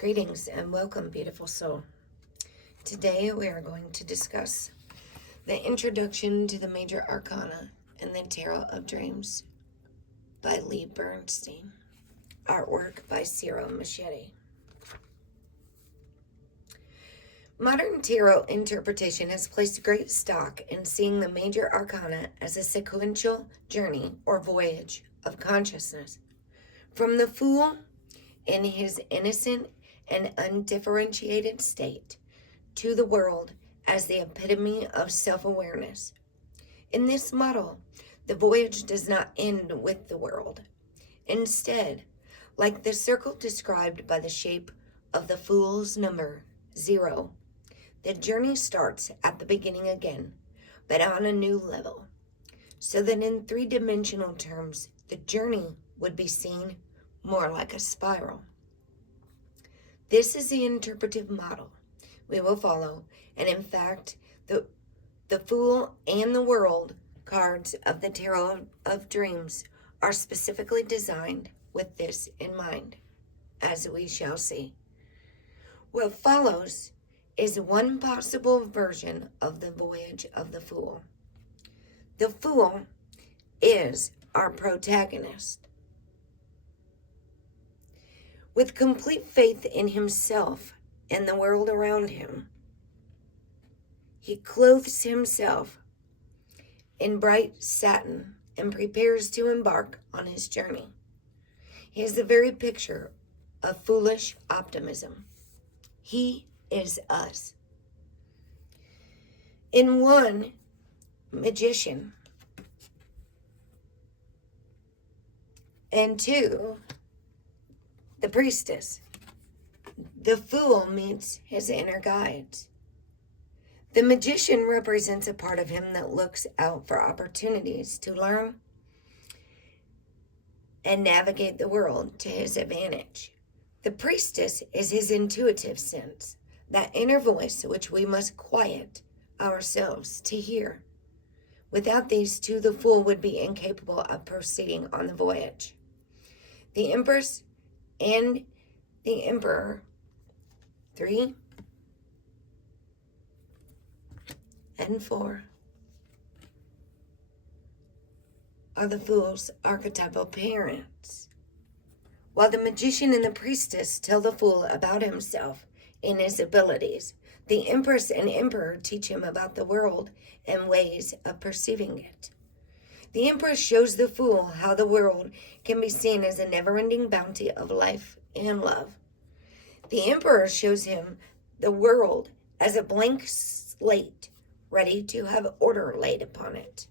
Greetings and welcome, beautiful soul. Today we are going to discuss the introduction to the Major Arcana and the Tarot of Dreams by Lee Bernstein. Artwork by Ciro Machete. Modern tarot interpretation has placed great stock in seeing the Major Arcana as a sequential journey or voyage of consciousness. From the Fool in his innocent and undifferentiated state to the world as the epitome of self-awareness. In this model, the voyage does not end with the world. Instead, like the circle described by the shape of the Fool's number, 0, the journey starts at the beginning again, but on a new level, so that in three-dimensional terms, the journey would be seen more like a spiral. This is the interpretive model we will follow, and in fact, the Fool and the World cards of the Tarot of Dreams are specifically designed with this in mind, as we shall see. What follows is one possible version of the voyage of the Fool. The Fool is our protagonist. With complete faith in himself and the world around him, he clothes himself in bright satin and prepares to embark on his journey. He is the very picture of foolish optimism. He is us. In one, magician, and two, the priestess. The Fool meets his inner guides. The magician represents a part of him that looks out for opportunities to learn and navigate the world to his advantage. The priestess is his intuitive sense, that inner voice which we must quiet ourselves to hear. Without these two, the Fool would be incapable of proceeding on the voyage. The Empress and the Emperor, 3 and 4, are the Fool's archetypal parents, while the magician and the priestess tell the Fool about himself and his abilities. The Empress and Emperor teach him about the world and ways of perceiving it. The Empress shows the Fool how the world can be seen as a never-ending bounty of life and love. The Emperor shows him the world as a blank slate, ready to have order laid upon it.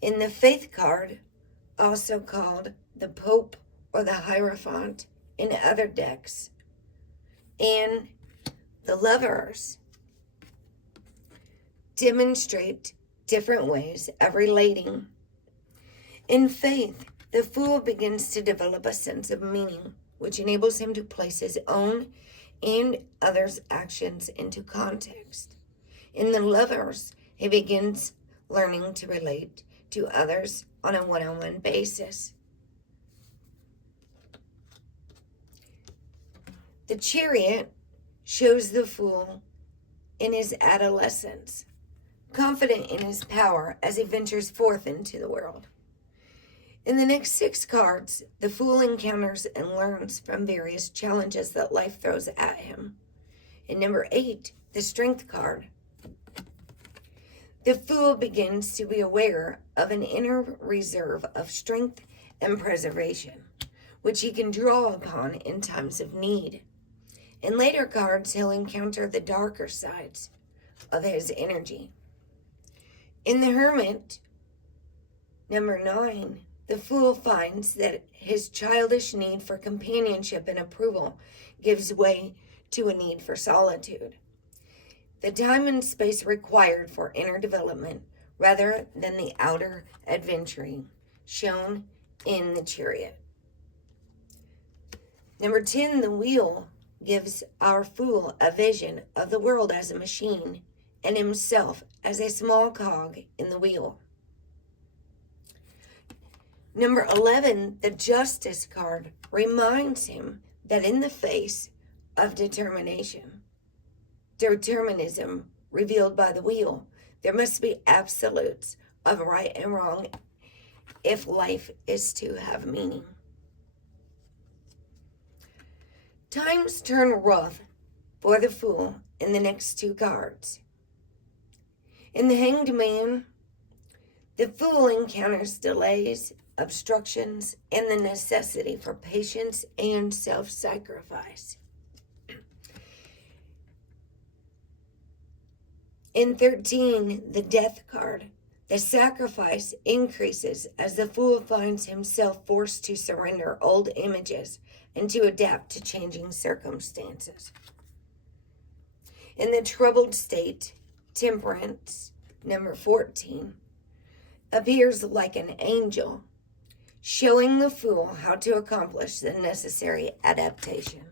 In the Faith card, also called the Pope or the Hierophant in other decks, and the Lovers, demonstrate different ways of relating. In Faith, the Fool begins to develop a sense of meaning, which enables him to place his own and others' actions into context. In the Lovers, he begins learning to relate to others on a one-on-one basis. The Chariot shows the Fool in his adolescence, confident in his power as he ventures forth into the world. In the next 6 cards, the Fool encounters and learns from various challenges that life throws at him. In number 8, the Strength card, the Fool begins to be aware of an inner reserve of strength and preservation, which he can draw upon in times of need. In later cards, he'll encounter the darker sides of his energy. In the Hermit, number 9, the Fool finds that his childish need for companionship and approval gives way to a need for solitude. The time and space required for inner development rather than the outer adventuring shown in the Chariot. Number 10, the Wheel, gives our Fool a vision of the world as a machine and himself as a small cog in the wheel. Number 11, the Justice card, reminds him that in the face of determination. Determinism revealed by the wheel. There must be absolutes of right and wrong if life is to have meaning. Times turn rough for the Fool in the next two cards. In the Hanged Man, the Fool encounters delays, obstructions, and the necessity for patience and self-sacrifice. In 13, the Death card, the sacrifice increases as the Fool finds himself forced to surrender old images and to adapt to changing circumstances. In the Troubled State, Temperance, number 14, appears like an angel, showing the Fool how to accomplish the necessary adaptation.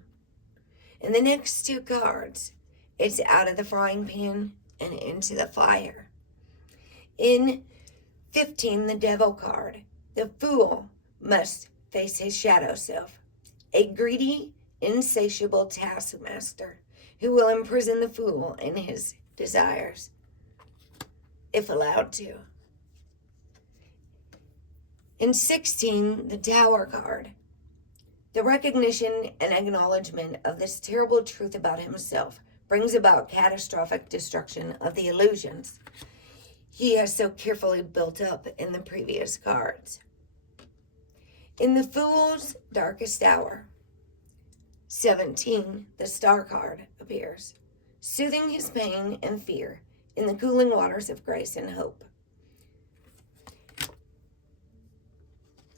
In the next two cards, it's out of the frying pan and into the fire. In 15, the Devil card, the Fool must face his shadow self, a greedy, insatiable taskmaster who will imprison the Fool in his desires, if allowed to. In 16, the Tower card, the recognition and acknowledgement of this terrible truth about himself brings about catastrophic destruction of the illusions he has so carefully built up in the previous cards. In the Fool's darkest hour, 17, the Star card appears, soothing his pain and fear in the cooling waters of grace and hope.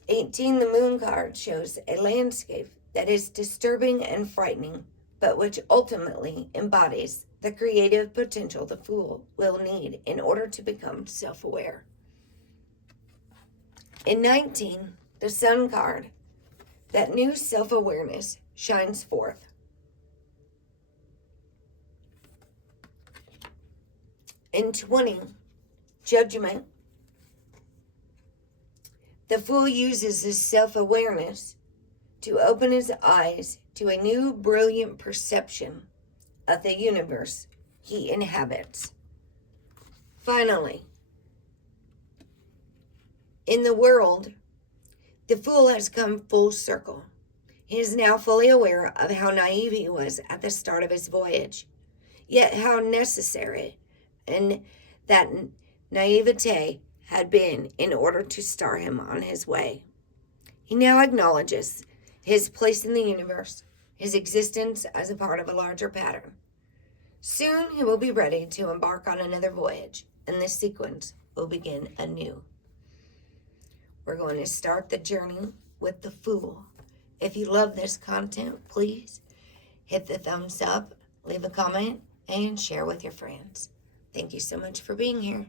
18, the Moon card shows a landscape that is disturbing and frightening, but which ultimately embodies the creative potential the Fool will need in order to become self-aware. In 19, the Sun card, that new self-awareness shines forth. In 20, Judgment, the Fool uses his self-awareness to open his eyes to a new brilliant perception of the universe he inhabits. Finally, in the World, the Fool has come full circle. He is now fully aware of how naive he was at the start of his voyage, yet how necessary and that naivete had been in order to start him on his way. He now acknowledges his place in the universe, his existence as a part of a larger pattern. Soon he will be ready to embark on another voyage, and this sequence will begin anew. We're going to start the journey with the Fool. If you love this content, please hit the thumbs up, leave a comment, and share with your friends. Thank you so much for being here.